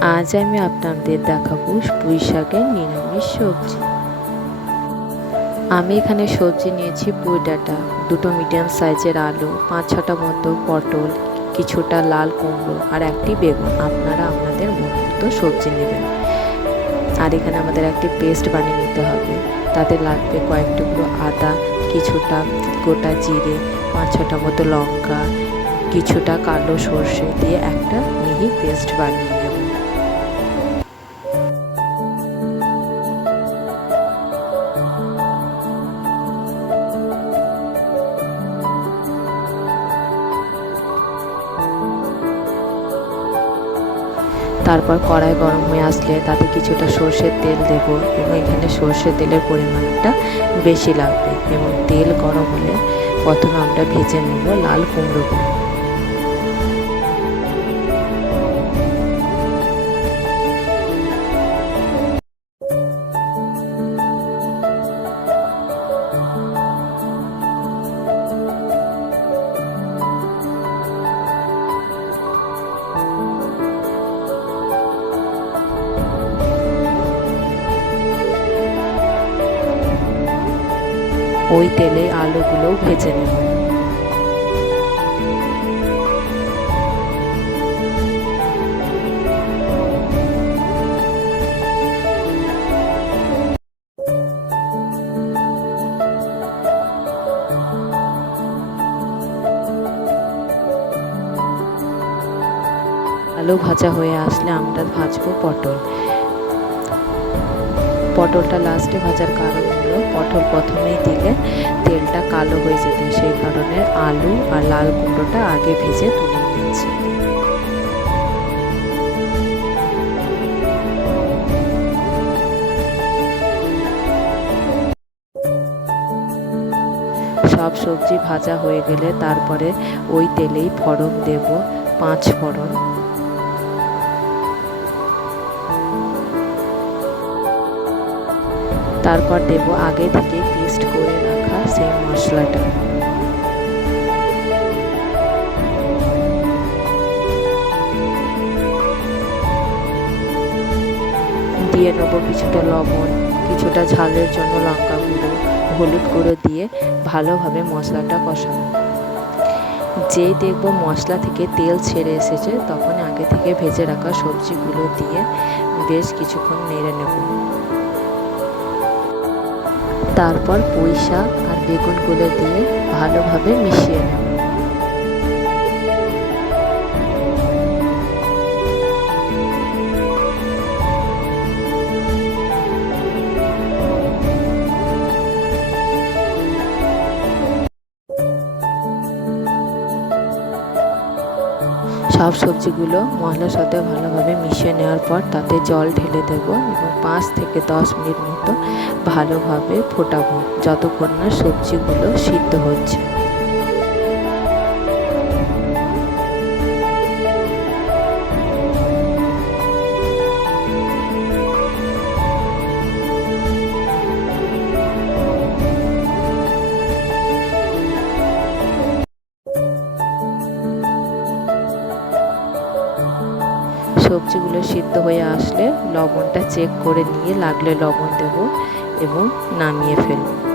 আজ আমি আপনাদের দেখাবো পুঁই শাকের নিরামিষ সবজি। আমি এখানে সবজি নিয়েছি পুঁই ডাঁটা, দুটো মিডিয়াম সাইজের আলু, 5-6টা মতো পটল, কিছুটা লাল কুমড়ো আর একটি বেগুন। আপনারা আপনাদের মতো সবজি নেবেন। আর এখানে আমাদের একটি পেস্ট বানিয়ে নিতে হবে। তাতে লাগবে কয়েক টুকরো আদা, কিছুটা গোটা জিরে, 5-6টা মতো লঙ্কা, কিছুটা কালো সর্ষে দিয়ে একটা মিহি পেস্ট বানিয়ে নেব। তারপর কড়াই গরম হয়ে আসলে তাতে কিছুটা সর্ষের তেল দেব এবং এখানে সর্ষের তেলের পরিমাণটা বেশি লাগবে। এবং তেল গরম হলে প্রথমে আমরা ভেজে নেব লাল কুমড়োগুলো। ওই তেলে আলুগুলোও ভেজে নেব। আলু ভাজা হয়ে আসলে আমরা ভাজবো পটল। পটলটা লাস্টে ভাজার কারণ হলো পটল প্রথমেই দিলে তেলটা কালো হয়ে যেত, সেই কারণে আলু আর লাল কুমড়োটা আগে ভেজে তুলে নিয়েছি। সব সবজি ভাজা হয়ে গেলে তারপরে ওই তেলেই ফোড়ন দেব 5 ফোড়ন। তারপর দেব আগে থেকে পেস্ট করে রাখা সেই মশলাটা। দিয়ে নেব কিছুটা লবণ, কিছুটা ঝালের জন্য লঙ্কা গুঁড়ো, হলুদ গুঁড়ো দিয়ে ভালোভাবে মশলাটা কষাবো। যেই দেখব মশলা থেকে তেল ছেড়ে এসেছে তখন আগে থেকে ভেজে রাখা সবজিগুলো দিয়ে বেশ কিছুক্ষণ নেড়ে নেব। তারপর পুঁই শাক আর বেগুনগুলো দিয়ে ভালোভাবে মিশিয়ে নেব। সব সবজিগুলো মশলার সাথে ভালোভাবে মিশিয়ে নেওয়ার পর তাতে জল ঢেলে দেব এবং 5 থেকে 10 মিনিট মতো ভালোভাবে ফোটাবো, যতক্ষণ না সবজিগুলো সিদ্ধ হচ্ছে। সবজিগুলো সিদ্ধ হয়ে আসলে লবণটা চেক করে নিয়ে লাগলে লবণ দেব এবং নামিয়ে ফেলব।